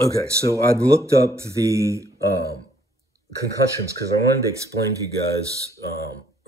Okay, so I looked up the concussions because I wanted to explain to you guys,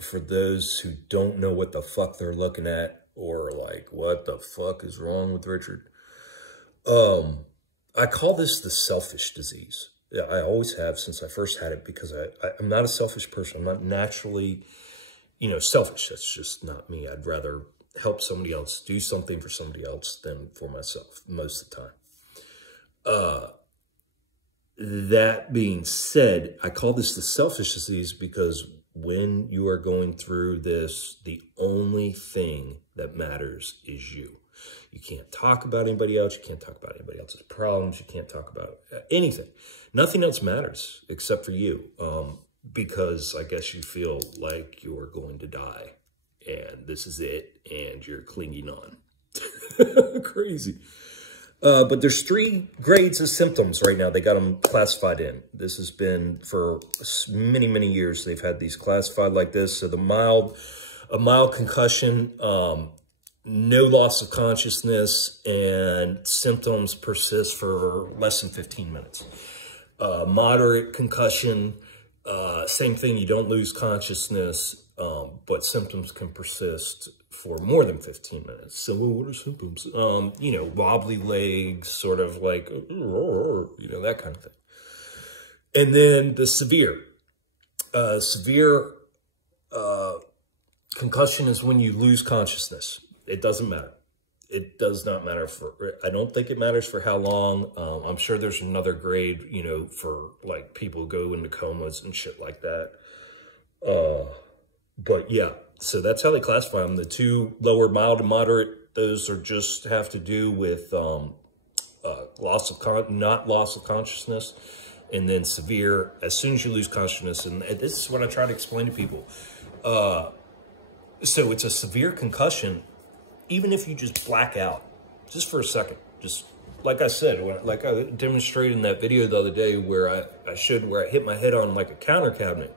for those who don't know what the fuck they're looking at, or like, what the fuck is wrong with Richard? I call this the selfish disease. Yeah, I always have since I first had it, because I'm not a selfish person. I'm not naturally, selfish. That's just not me. I'd rather help somebody else, do something for somebody else than for myself most of the time. That being said, I call this the selfish disease because when you are going through this, the only thing that matters is you. You can't talk about anybody else. You can't talk about anybody else's problems. You can't talk about anything. Nothing else matters except for you, because I guess you feel like you're going to die and this is it and you're clinging on. Crazy. But there's 3 grades of symptoms right now. They got them classified in. This has been for many, many years. They've had these classified like this. So a mild concussion, no loss of consciousness, and symptoms persist for less than 15 minutes. Moderate concussion, same thing. You don't lose consciousness, but symptoms can persist for more than 15 minutes. So what are symptoms? Wobbly legs, sort of like, that kind of thing. And then the severe. Severe concussion is when you lose consciousness. It doesn't matter. It does not matter I don't think it matters for how long. I'm sure there's another grade, for like people who go into comas and shit like that. But yeah, so that's how they classify them. The 2 lower, mild and moderate, those are just have to do with not loss of consciousness. And then severe, as soon as you lose consciousness, and this is what I try to explain to people. So it's a severe concussion, even if you just black out, just for a second. Just like I said, like I demonstrated in that video the other day where I hit my head on like a counter cabinet,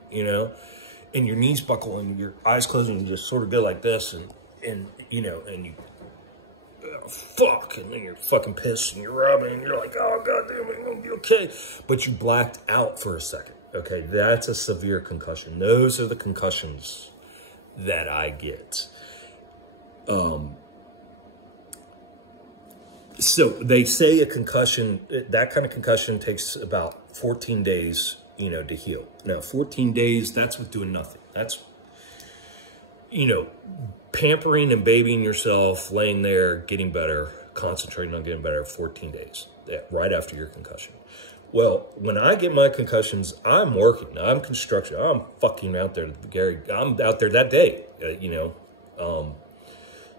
and your knees buckle and your eyes close and you just sort of go like this, and you fuck, and then you're fucking pissed and you're rubbing and you're like, oh god damn it, I'm gonna be okay, but you blacked out for a second. Okay, that's a severe concussion. Those are the concussions that I get. So they say a concussion, that kind of concussion takes about 14 days, to heal. Now, 14 days, that's with doing nothing. That's, pampering and babying yourself, laying there, getting better, concentrating on getting better, 14 days, right after your concussion. Well, when I get my concussions, I'm working, I'm construction, I'm fucking out there, Gary, I'm out there that day,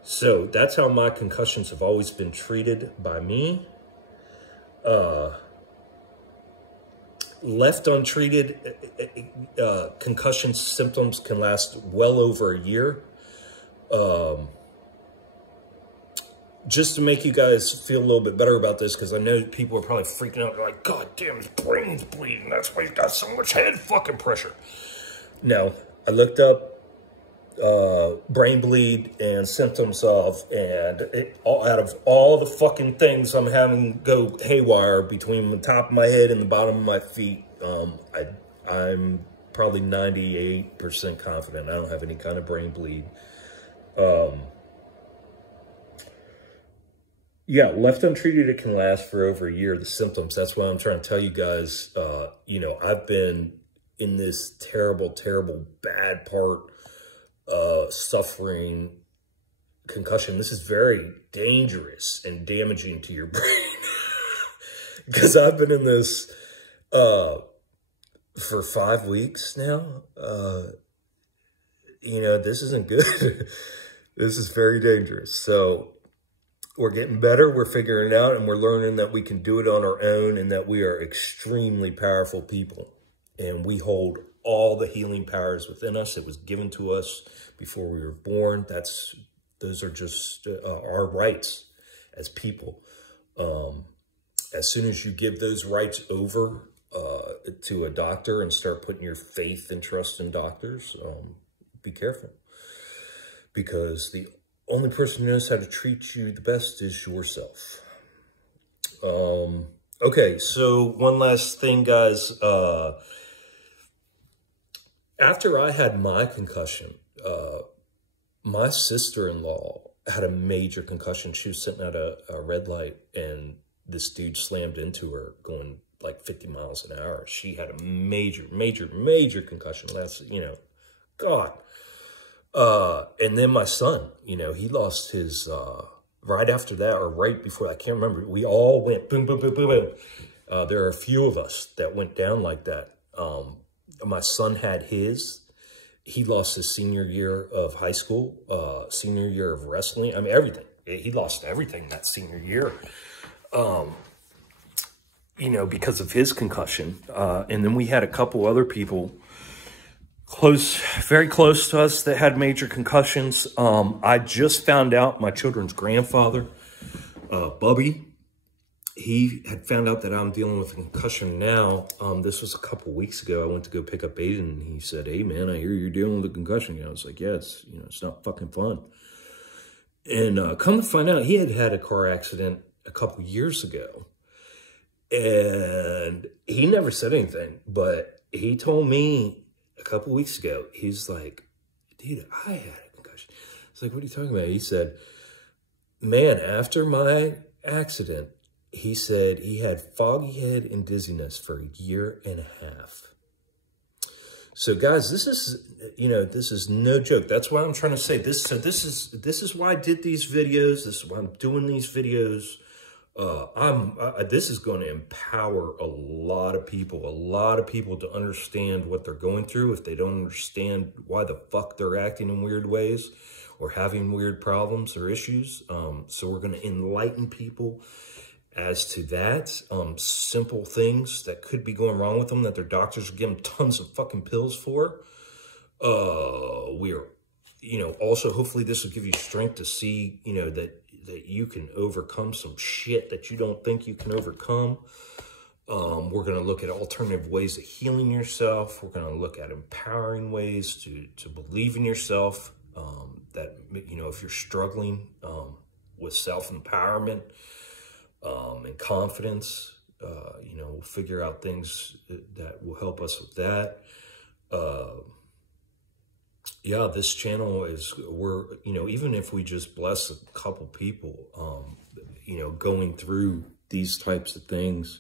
so that's how my concussions have always been treated by me. Left untreated, concussion symptoms can last well over a year. Just to make you guys feel a little bit better about this, because I know people are probably freaking out. They're like, God damn, his brain's bleeding. That's why he's got so much head fucking pressure. No, I looked up brain bleed and symptoms of, and out of all the fucking things I'm having go haywire between the top of my head and the bottom of my feet, I'm probably 98% confident I don't have any kind of brain bleed. Yeah, left untreated, it can last for over a year, the symptoms. That's why I'm trying to tell you guys, I've been in this terrible, terrible, bad part suffering concussion. This is very dangerous and damaging to your brain. Because I've been in this for 5 weeks now. This isn't good. This is very dangerous. So we're getting better, we're figuring it out, and we're learning that we can do it on our own and that we are extremely powerful people. And we hold all the healing powers within us. It was given to us before we were born. Those are just our rights as people. As soon as you give those rights over to a doctor and start putting your faith and trust in doctors, be careful. Because the only person who knows how to treat you the best is yourself. Okay, so one last thing, guys. After I had my concussion, my sister-in-law had a major concussion. She was sitting at a red light, and this dude slammed into her going like 50 miles an hour. She had a major, major, major concussion. That's, you know, God. And then my son, you know, he lost his, right after that, or right before, I can't remember. We all went boom, boom, boom, boom, boom. There are a few of us that went down like that. My son had his. He lost his senior year of high school, senior year of wrestling. I mean, everything. He lost everything that senior year, you know, because of his concussion. And then we had a couple other people very close to us that had major concussions. I just found out my children's grandfather, Bubby, he had found out that I'm dealing with a concussion now. This was a couple weeks ago. I went to go pick up Aiden, and he said, "Hey, man, I hear you're dealing with a concussion." You know, I was like, "Yeah, it's, you know, it's not fucking fun." And come to find out, he had a car accident a couple years ago, and he never said anything, but he told me a couple weeks ago, he's like, "Dude, I had a concussion." I was like, "What are you talking about?" He said, "Man, after my accident," he said he had foggy head and dizziness for a year and a half. So guys, this is, you know, this is no joke. That's why I'm trying to say this. So this is why I did these videos. This is why I'm doing these videos. This is going to empower a lot of people to understand what they're going through if they don't understand why the fuck they're acting in weird ways or having weird problems or issues. So we're going to enlighten people as to that, simple things that could be going wrong with them that their doctors are giving tons of fucking pills for. We're, you know, also hopefully this will give you strength to see, you know, that you can overcome some shit that you don't think you can overcome. We're going to look at alternative ways of healing yourself. We're going to look at empowering ways to believe in yourself. That, you know, if you're struggling with self-empowerment, and confidence, you know, we'll figure out things that will help us with that. Yeah, this channel is, you know, even if we just bless a couple people, you know, going through these types of things,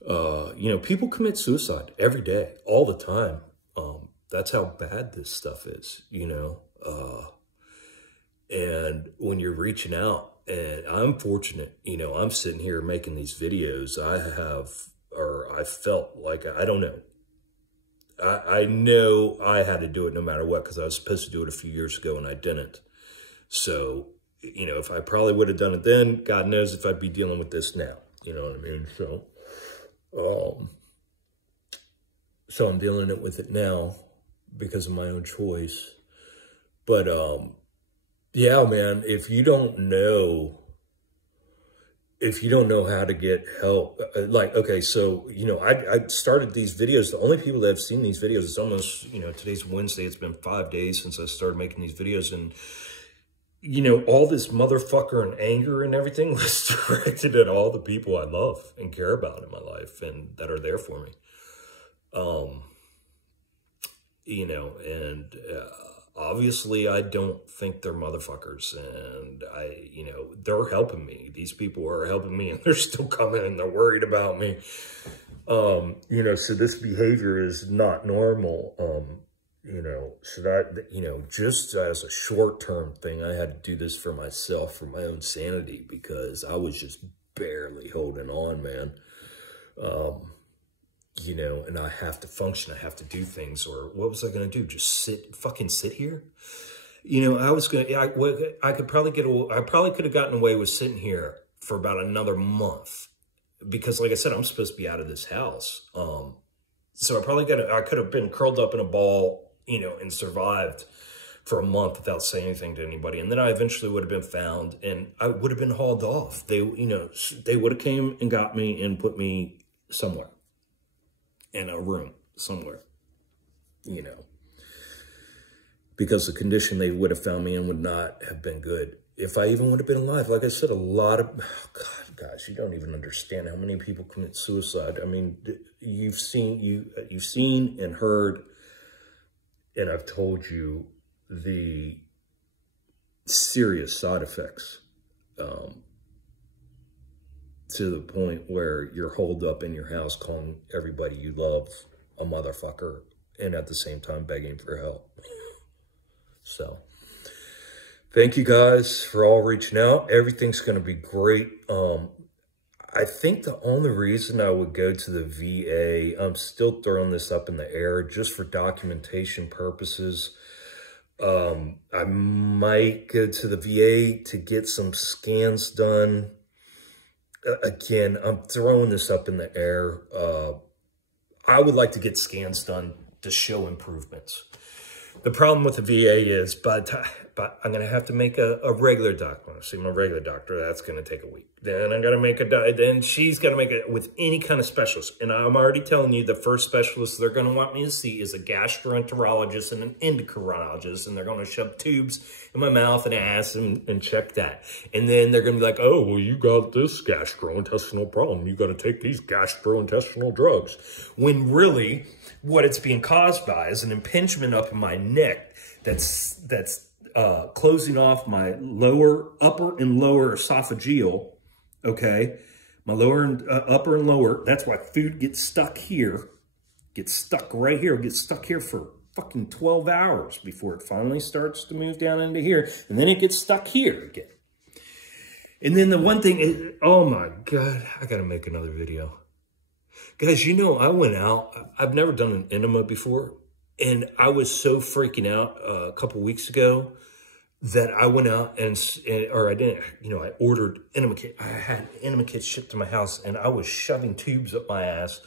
you know, people commit suicide every day, all the time. That's how bad this stuff is, you know. And when you're reaching out, and I'm fortunate, you know, I'm sitting here making these videos. I felt like, I don't know. I know I had to do it no matter what, because I was supposed to do it a few years ago and I didn't. So, you know, if I probably would have done it then, God knows if I'd be dealing with this now. You know what I mean? So I'm dealing with it now because of my own choice. But, yeah, man, if you don't know how to get help, like, okay, so, you know, I started these videos. The only people that have seen these videos, it's almost, you know, today's Wednesday. It's been 5 days since I started making these videos. And, you know, all this motherfucker and anger and everything was directed at all the people I love and care about in my life and that are there for me. You know, and, obviously, I don't think they're motherfuckers, and you know, they're helping me. These people are helping me, and they're still coming, and they're worried about me. You know, so this behavior is not normal. You know, so that, you know, just as a short-term thing, I had to do this for myself, for my own sanity, because I was just barely holding on, man. You know, and I have to function, I have to do things, or what was I going to do? Just fucking sit here? You know, I could probably I probably could have gotten away with sitting here for about another month, because like I said, I'm supposed to be out of this house. So I could have been curled up in a ball, you know, and survived for a month without saying anything to anybody. And then I eventually would have been found, and I would have been hauled off. They, you know, they would have came and got me and put me somewhere. In a room somewhere, you know, because the condition they would have found me in would not have been good if I even would have been alive. Like I said, a lot of, oh God, guys, you don't even understand how many people commit suicide. I mean, you've seen and heard, and I've told you the serious side effects, to the point where you're holed up in your house calling everybody you love a motherfucker and at the same time begging for help. So thank you guys for all reaching out. Everything's going to be great. I think the only reason I would go to the VA, I'm still throwing this up in the air just for documentation purposes. I might go to the VA to get some scans done. Again, I'm throwing this up in the air. I would like to get scans done to show improvements. The problem with the VA is, but I'm going to have to make a regular doctor. When I see my regular doctor, that's going to take a week. Then I'm going to make then she's going to make it with any kind of specialist. And I'm already telling you, the first specialist they're going to want me to see is a gastroenterologist and an endocrinologist. And they're going to shove tubes in my mouth and ass and check that. And then they're going to be like, oh, well, you got this gastrointestinal problem. You got to take these gastrointestinal drugs. When really, what it's being caused by is an impingement up in my neck that's closing off my upper and lower esophageal, okay? My upper and lower, that's why food gets stuck here, gets stuck right here, gets stuck here for fucking 12 hours before it finally starts to move down into here, and then it gets stuck here again. And then the one thing is, oh my God, I gotta make another video. Guys, you know, I went out, I've never done an enema before, and I was so freaking out a couple weeks ago that I went out or I didn't, you know, I ordered enema kit. I had enema kits shipped to my house, and I was shoving tubes up my ass,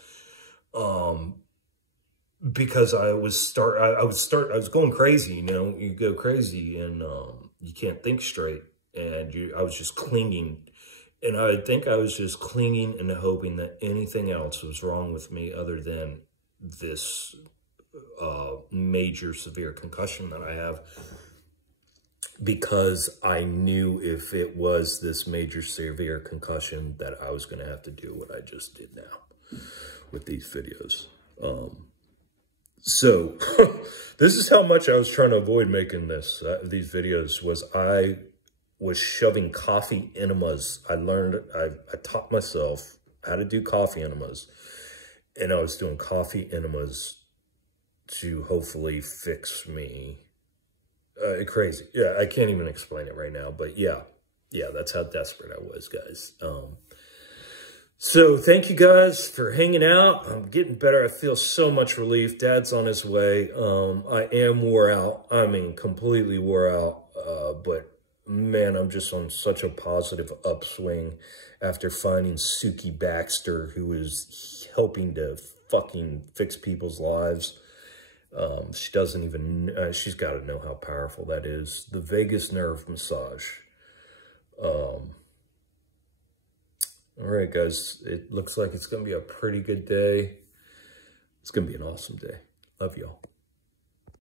because I was going crazy. You know, you go crazy and you can't think straight, and I was just clinging, and I think I was just clinging and hoping that anything else was wrong with me other than this major severe concussion that I have. Because I knew if it was this major severe concussion that I was going to have to do what I just did now with these videos. So this is how much I was trying to avoid making these videos. I was shoving coffee enemas. I taught myself how to do coffee enemas, and I was doing coffee enemas to hopefully fix me. Crazy. Yeah, I can't even explain it right now, but yeah, that's how desperate I was, guys. So thank you guys for hanging out. I'm getting better. I feel so much relief. Dad's on his way. I am wore out. I mean, completely wore out. But man, I'm just on such a positive upswing after finding Suki Baxter, who is helping to fucking fix people's lives. She doesn't even, she's got to know how powerful that is. The vagus nerve massage. All right, guys, it looks like it's going to be a pretty good day. It's going to be an awesome day. Love y'all.